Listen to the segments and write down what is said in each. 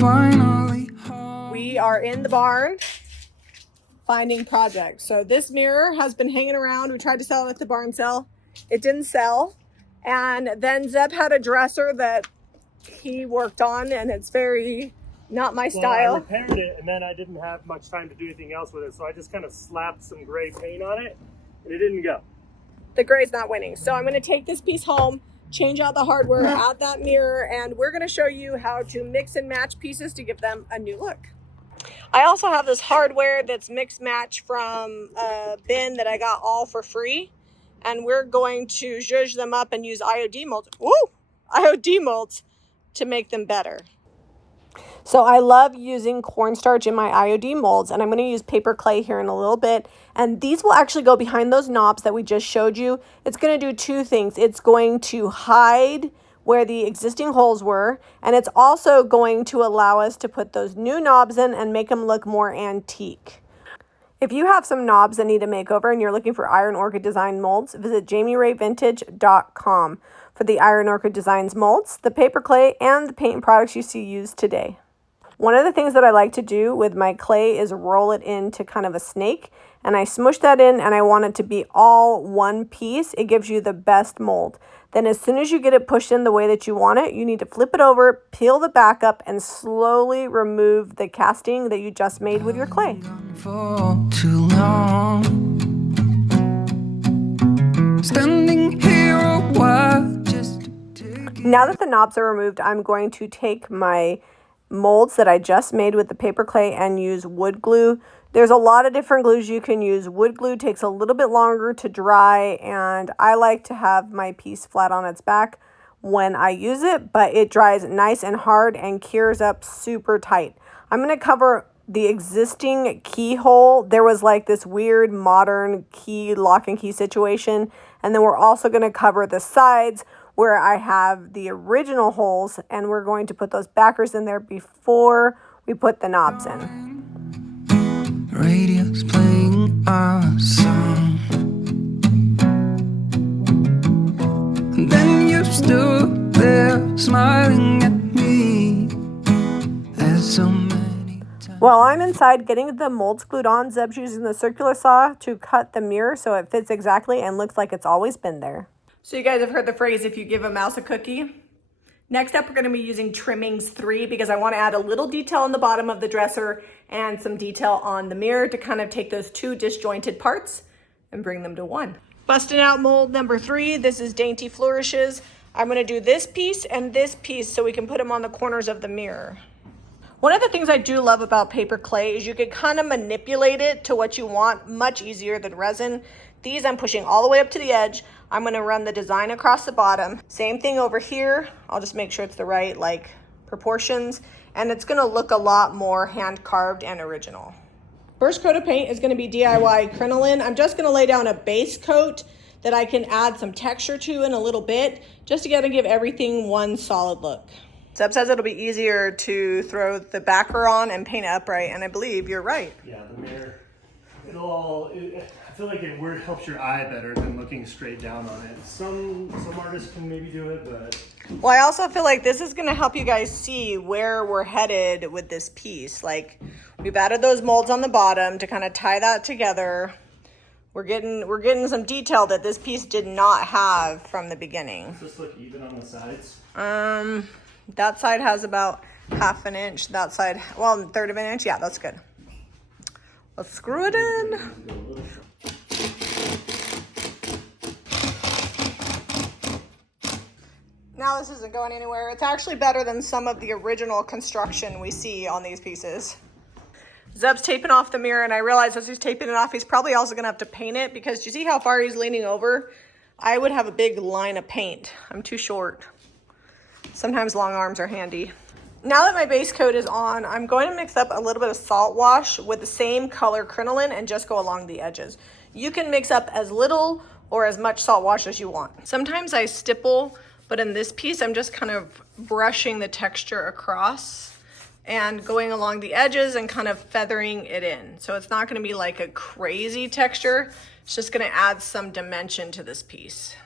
finally We are in the barn finding projects. So this mirror has been hanging around. We tried to sell it at the barn sale. It didn't sell. And then Zeb had a dresser that he worked on, and it's very not my style. I repaired it, and then I didn't have much time to do anything else with it, so I just kind of slapped some gray paint on it, and it didn't go. The gray's not winning. So I'm going to take this piece home, change out the hardware, add that mirror, and we're going to show you how to mix and match pieces to give them a new look. I also have this hardware that's mix match from a bin that I got all for free, and we're going to zhuzh them up and use IOD molds. Woo! IOD molds to make them better. So I love using cornstarch in my IOD molds, and I'm going to use paper clay here in a little bit. And these will actually go behind those knobs that we just showed you. It's going to do two things. It's going to hide where the existing holes were, and it's also going to allow us to put those new knobs in and make them look more antique. If you have some knobs that need a makeover and you're looking for Iron Orchid Design molds, visit JamieRayVintage.com for the Iron Orchid Designs molds, the paper clay, and the paint and products you see used today. One of the things that I like to do with my clay is roll it into kind of a snake, and I smush that in, and I want it to be all one piece. It gives you the best mold. Then as soon as you get it pushed in the way that you want it, you need to flip it over, peel the back up, and slowly remove the casting that you just made with your clay. for too long. Standing here a while just to take it. Now that the knobs are removed, I'm going to take my molds that I just made with the paper clay and use wood glue. There's a lot of different glues you can use. Wood glue takes a little bit longer to dry, and I like to have my piece flat on its back when I use it, but it dries nice and hard and cures up super tight. I'm going to cover the existing keyhole. There was like this weird modern key lock and key situation, and then we're also going to cover the sides where I have the original holes, and we're going to put those backers in there before we put the knobs in. Radio's playing our song, and then you stood there smiling at me as so many times. While I'm inside getting the molds glued on, Zeb's using the circular saw to cut the mirror so it fits exactly and looks like it's always been there. So you guys have heard the phrase, if you give a mouse a cookie. Next up, we're going to be using Trimmings 3 because I want to add a little detail on the bottom of the dresser and some detail on the mirror to kind of take those two disjointed parts and bring them to one. Busting out mold number 3. This is Dainty Flourishes. I'm going to do this piece and this piece so we can put them on the corners of the mirror. One of the things I do love about paper clay is you can kind of manipulate it to what you want much easier than resin. These I'm pushing all the way up to the edge. I'm going to run the design across the bottom. Same thing over here. I'll just make sure it's the right proportions, and it's going to look a lot more hand carved and original. First coat of paint is going to be DIY crinoline. I'm just going to lay down a base coat that I can add some texture to in a little bit, just to give everything one solid look. Zeb says it'll be easier to throw the backer on and paint it upright, and I believe you're right. Yeah, the mirror, I feel like it helps your eye better than looking straight down on it. Some artists can maybe do it, but... Well, I also feel like this is going to help you guys see where we're headed with this piece. We've added those molds on the bottom to kind of tie that together. We're getting some detail that this piece did not have from the beginning. Does this look even on the sides? That side has about 1/2 inch. That side, well, 1/3 of an inch. Yeah, that's good. Let's screw it in. Now this isn't going anywhere. It's actually better than some of the original construction we see on these pieces. Zeb's taping off the mirror, and I realize as he's taping it off, he's probably also gonna have to paint it, because do you see how far he's leaning over? I would have a big line of paint. I'm too short. Sometimes long arms are handy. Now that my base coat is on, I'm going to mix up a little bit of salt wash with the same color crinoline and just go along the edges. You can mix up as little or as much salt wash as you want. Sometimes I stipple, but in this piece, I'm just kind of brushing the texture across and going along the edges and kind of feathering it in. So it's not gonna be like a crazy texture. It's just gonna add some dimension to this piece.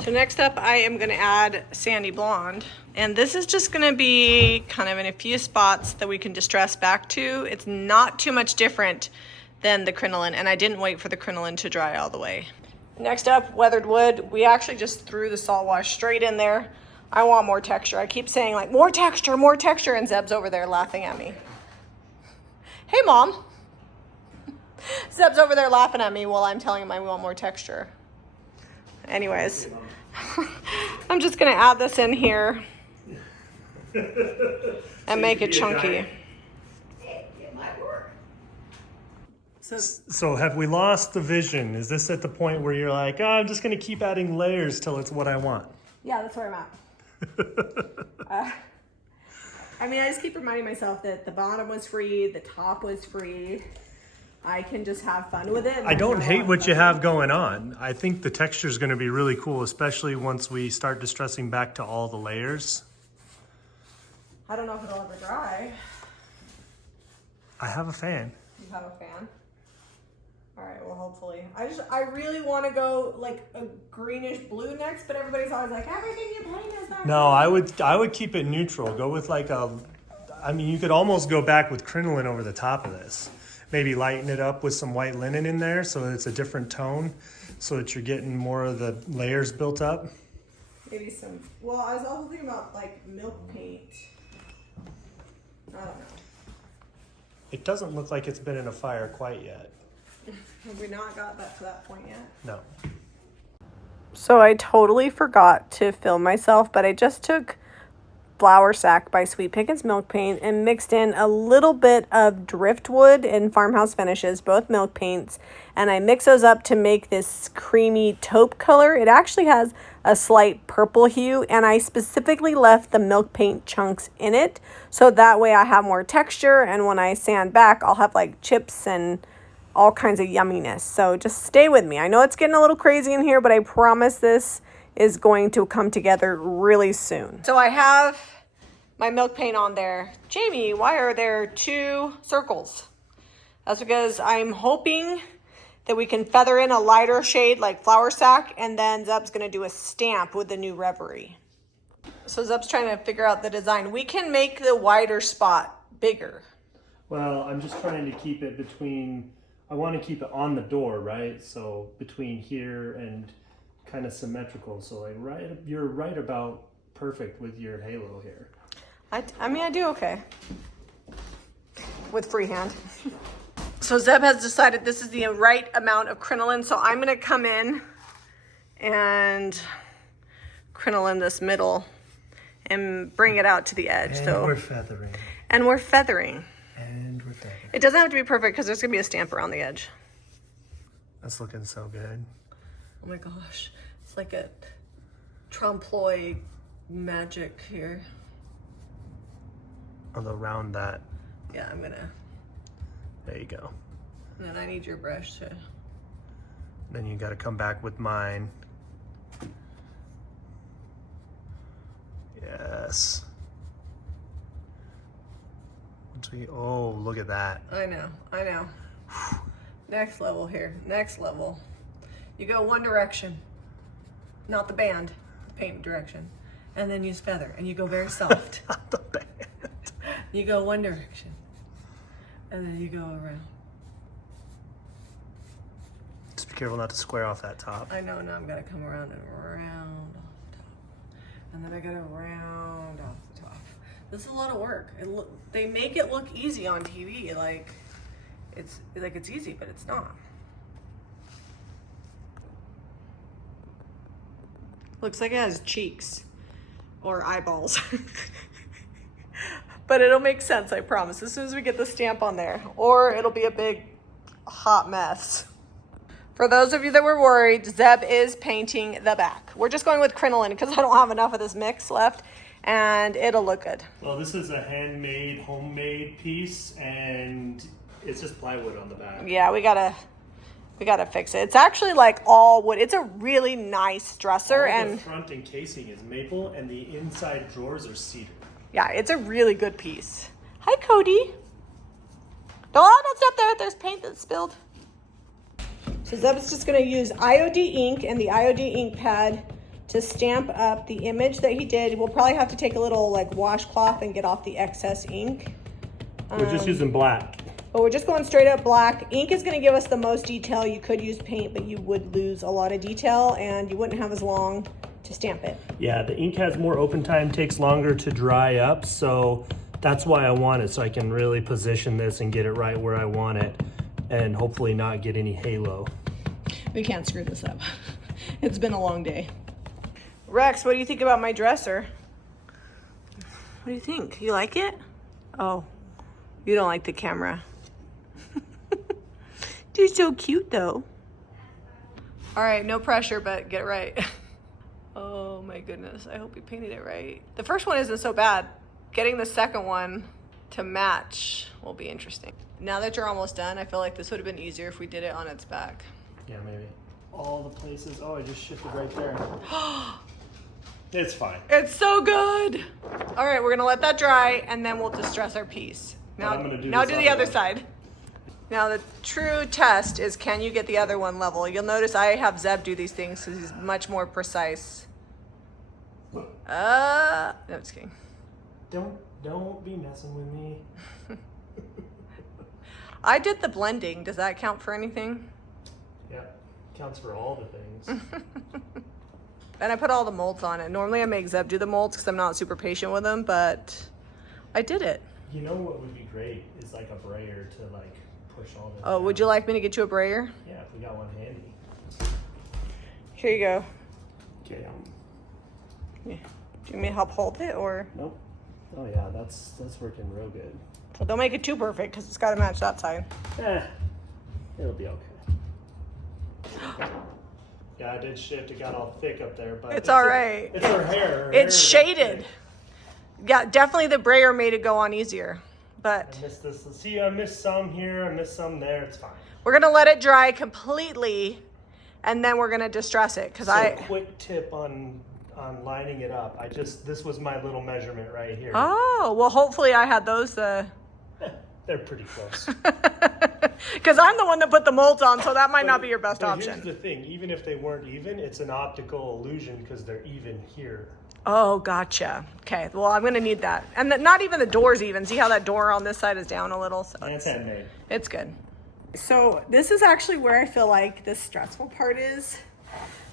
So next up, I am gonna add Sandy Blonde. And this is just gonna be kind of in a few spots that we can distress back to. It's not too much different than the crinoline, and I didn't wait for the crinoline to dry all the way. Next up, weathered wood. We actually just threw the salt wash straight in there. I want more texture. I keep saying like, more texture, and Zeb's over there laughing at me. Hey, Mom. Zeb's over there laughing at me while I'm telling him I want more texture. Anyways, I'm just gonna add this in here and make it chunky. It might work. So have we lost the vision? Is this at the point where you're like, oh, I'm just gonna keep adding layers till it's what I want? Yeah, that's where I'm at. I mean, I just keep reminding myself that the bottom was free, the top was free. I can just have fun with it. I don't hate what you have going on. I think the texture is going to be really cool, especially once we start distressing back to all the layers. I don't know if it'll ever dry. I have a fan. You have a fan? All right, well, hopefully. I really want to go like a greenish blue next, but everybody's always like, everything you paint is that. No, I would keep it neutral. Go with like I mean, you could almost go back with crinoline over the top of this. Maybe lighten it up with some white linen in there so it's a different tone so that you're getting more of the layers built up. Maybe some, well, I was also thinking about like milk paint. I don't know. It doesn't look like it's been in a fire quite yet. Have we not got that to that point yet? No. So I totally forgot to film myself, but I just took Flour Sack by Sweet Pickens Milk Paint and mixed in a little bit of Driftwood and Farmhouse Finishes, both milk paints, and I mix those up to make this creamy taupe color. It actually has a slight purple hue, and I specifically left the milk paint chunks in it so that way I have more texture, and when I sand back I'll have like chips and all kinds of yumminess. So just stay with me. I know it's getting a little crazy in here, but I promise this is going to come together really soon. So I have my milk paint on there. Jamie, why are there 2 circles? That's because I'm hoping that we can feather in a lighter shade like Flour Sack, and then Zeb's gonna do a stamp with the new Reverie. So Zeb's trying to figure out the design. We can make the wider spot bigger. Well, I'm just trying to keep it between, I want to keep it on the door, right? So between here and kind of symmetrical. So like you're right about perfect with your halo here. I mean, I do okay with freehand. So Zeb has decided this is the right amount of crinoline, so I'm gonna come in and crinoline this middle and bring it out to the edge. And we're feathering. And we're feathering. And we're feathering. It doesn't have to be perfect because there's gonna be a stamp around the edge. That's looking so good. Oh my gosh, it's like a trompe-l'oeil magic here. Around that. Yeah, I'm gonna. There you go. And then I need your brush to. Then you got to come back with mine. Yes. Once we, oh, look at that. I know. Next level here, next level. You go one direction, not the band, paint direction, and then use feather, and you go very soft. Not the band. You go one direction, and then you go around. Just be careful not to square off that top. I know, now I'm gonna come around and round off the top. And then I gotta round off the top. This is a lot of work. They make it look easy on TV, like it's easy, but it's not. Looks like it has cheeks or eyeballs. But it'll make sense, I promise, as soon as we get the stamp on there, or it'll be a big hot mess. For those of you that were worried, Zeb is painting the back. We're just going with crinoline because I don't have enough of this mix left, and it'll look good. Well, this is a handmade, homemade piece, and it's just plywood on the back. Yeah, we gotta fix it. It's actually like all wood. It's a really nice dresser, and the front encasing is maple, and the inside drawers are cedar. yeah, it's a really good piece. Hi, Cody. Don't step there. There's paint that's spilled. So Zeb is just gonna use IOD ink and the IOD ink pad to stamp up the image that he did. We'll probably have to take a little like washcloth and get off the excess ink. We're just using black. But we're just going straight up black. Ink is gonna give us the most detail. You could use paint, but you would lose a lot of detail and you wouldn't have as long to stamp it. Yeah, the ink has more open time, takes longer to dry up, so that's why I want it, so I can really position this and get it right where I want it and hopefully not get any halo. We can't screw this up. It's been a long day. Rex, what do you think about my dresser? What do you think? You like it? Oh, you don't like the camera. You're so cute though. All right, no pressure, but get it right. Oh my goodness, I hope you painted it right. The first one isn't so bad. Getting the second one to match will be interesting. Now that you're almost done, I feel like this would have been easier if we did it on its back. Yeah, maybe. All the places, oh, I just shifted right there. It's fine. It's so good. All right, we're gonna let that dry and then we'll distress our piece. Now, I'm gonna do now this do the other other one. side. Now the true test is, can you get the other one level? You'll notice I have Zeb do these things because he's much more precise. No, just kidding. Don't be messing with me. I did the blending. Does that count for anything? Yeah, counts for all the things. And I put all the molds on it. Normally I make Zeb do the molds because I'm not super patient with them, but I did it. You know what would be great is like a brayer to like push all this. Oh, would you like me to get you a brayer? Yeah, if we got one handy. Here you go. Okay. Yeah. Do you want me to help hold it or? Nope. Oh yeah, that's working real good. Well, don't make it too perfect because it's got to match that side. It'll be okay. Yeah, I did shift. It got all thick up there, but It's all right. It's her hair. Her It's hair shaded. Yeah, definitely the brayer made it go on easier, but I missed this. See, I missed some here. I missed some there. It's fine. we're gonna let it dry completely, and then we're gonna distress it because So quick tip on lining it up. This was my little measurement right here. Oh, well, hopefully I had those. They're pretty close. Because I'm the one that put the molds on, so that might not be your best option. Here's the thing. Even if they weren't even, it's an optical illusion because they're even here. Oh, gotcha. Okay, well, I'm gonna need that. And not even the doors even. See how that door on this side is down a little? So That's handmade. it's good. So this is actually where I feel like the stressful part is.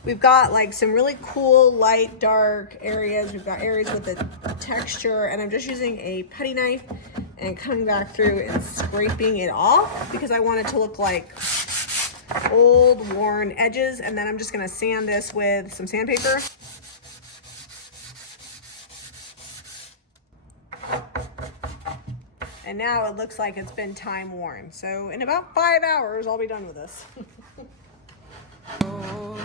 We've got like some really cool light, dark areas. We've got areas with the texture, and I'm just using a putty knife and coming back through and scraping it off because I want it to look like old, worn edges. And then I'm just gonna sand this with some sandpaper. And now it looks like it's been time worn. So in about 5 hours, I'll be done with this. I'll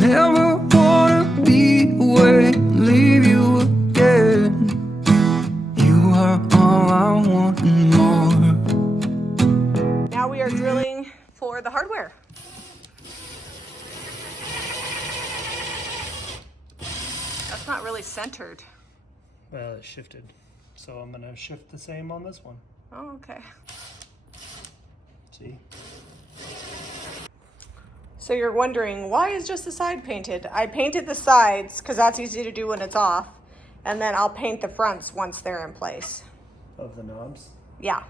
never wanna be away, leave you again. You are all I want and more. Now we are drilling for the hardware. That's not really centered. Well, it shifted. So I'm going to shift the same on this one. Oh, okay. See? So you're wondering, why is just the side painted? I painted the sides because that's easy to do when it's off. And then I'll paint the fronts once they're in place. Of the knobs? Yeah.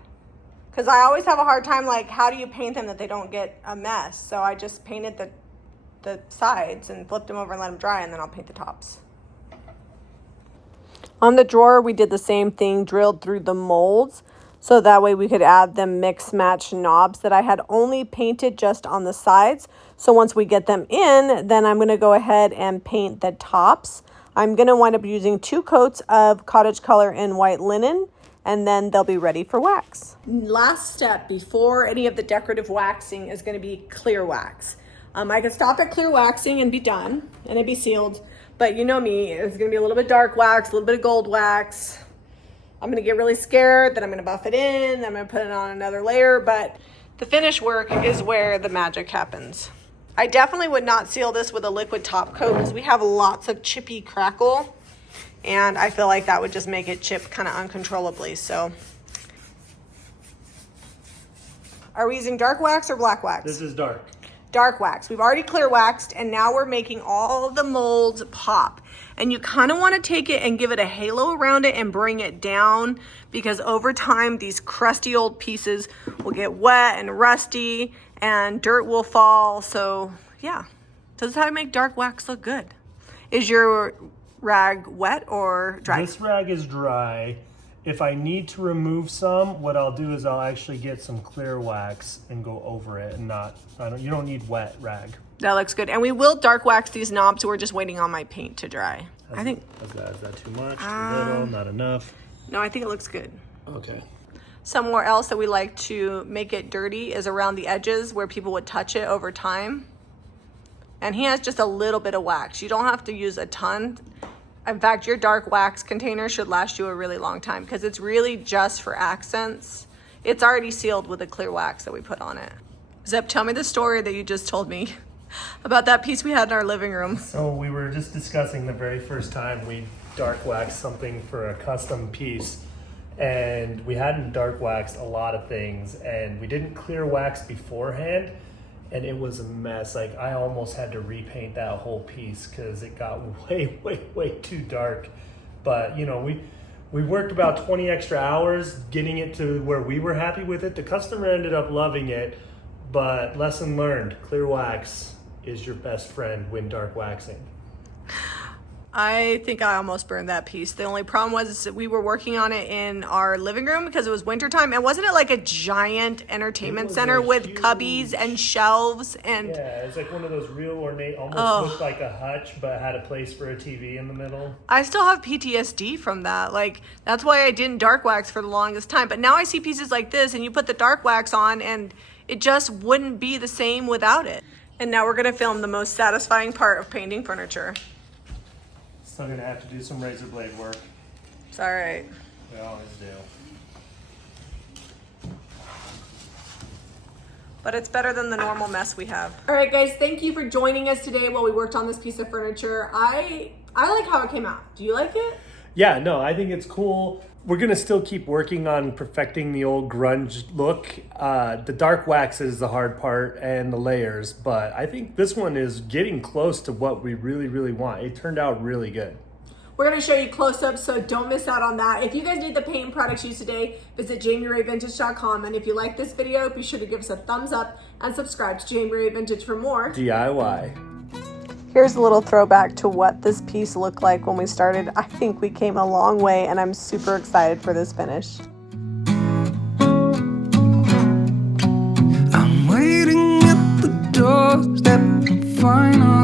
Because I always have a hard time, like, how do you paint them that they don't get a mess? So I just painted the sides and flipped them over and let them dry, and then I'll paint the tops. On the drawer, we did the same thing, drilled through the molds. So that way we could add the mix match knobs that I had only painted just on the sides. So once we get them in, then I'm going to go ahead and paint the tops. I'm going to wind up using 2 coats of cottage color and white linen, and then they'll be ready for wax. Last step before any of the decorative waxing is going to be clear wax. I could stop at clear waxing and be done, and it'd be sealed. But you know me, it's going to be a little bit dark wax, a little bit of gold wax. I'm going to get really scared, then I'm going to buff it in, then I'm going to put it on another layer, but the finish work is where the magic happens. I definitely would not seal this with a liquid top coat because we have lots of chippy crackle, and I feel like that would just make it chip kind of uncontrollably. So, are we using dark wax or black wax? This is dark. dark wax. We've already clear waxed, and now we're making all the molds pop. And you kind of want to take it and give it a halo around it and bring it down, because over time these crusty old pieces will get wet and rusty and dirt will fall. So yeah, this is how I make dark wax look good. Is your rag wet or dry? This rag is dry. If I need to remove some, what I'll do is I'll actually get some clear wax and go over it, and you don't need wet rag. That looks good. And we will dark wax these knobs. We're just waiting on my paint to dry. Is that too much? Too little? Not enough? No, I think it looks good. Okay. Somewhere else that we like to make it dirty is around the edges where people would touch it over time. And he has just a little bit of wax. You don't have to use a ton. In fact, your dark wax container should last you a really long time because it's really just for accents. It's already sealed with the clear wax that we put on it. Zep, tell me the story that you just told me about that piece we had in our living room. So we were just discussing the very first time we dark waxed something for a custom piece, and we hadn't dark waxed a lot of things, and we didn't clear wax beforehand, and it was a mess. Like, I almost had to repaint that whole piece because it got way too dark. But you know, we worked about 20 extra hours getting it to where we were happy with it. The customer ended up loving it, but lesson learned, clear wax is your best friend when dark waxing. I think I almost burned that piece. The only problem was that we were working on it in our living room because it was wintertime. And wasn't it like a giant entertainment center with cubbies and shelves? And yeah, it was like one of those real ornate, almost looked like a hutch, but had a place for a TV in the middle. I still have PTSD from that. Like, that's why I didn't dark wax for the longest time. But now I see pieces like this and you put the dark wax on and it just wouldn't be the same without it. And now we're gonna film the most satisfying part of painting furniture. Still gonna have to do some razor blade work. It's all right. We always do. But it's better than the normal mess we have. All right, guys, thank you for joining us today while we worked on this piece of furniture. I like how it came out. Do you like it? Yeah, no, I think it's cool. We're gonna still keep working on perfecting the old grunge look. The dark wax is the hard part and the layers, but I think this one is getting close to what we really want. It turned out really good. We're gonna show you close-ups, so don't miss out on that. If you guys need the paint and products used today, visit JamieRayVintage.com. And if you like this video, be sure to give us a thumbs up and subscribe to Jamie Ray Vintage for more DIY. Here's a little throwback to what this piece looked like when we started. I think we came a long way and I'm super excited for this finish. I'm waiting at the doorstep, final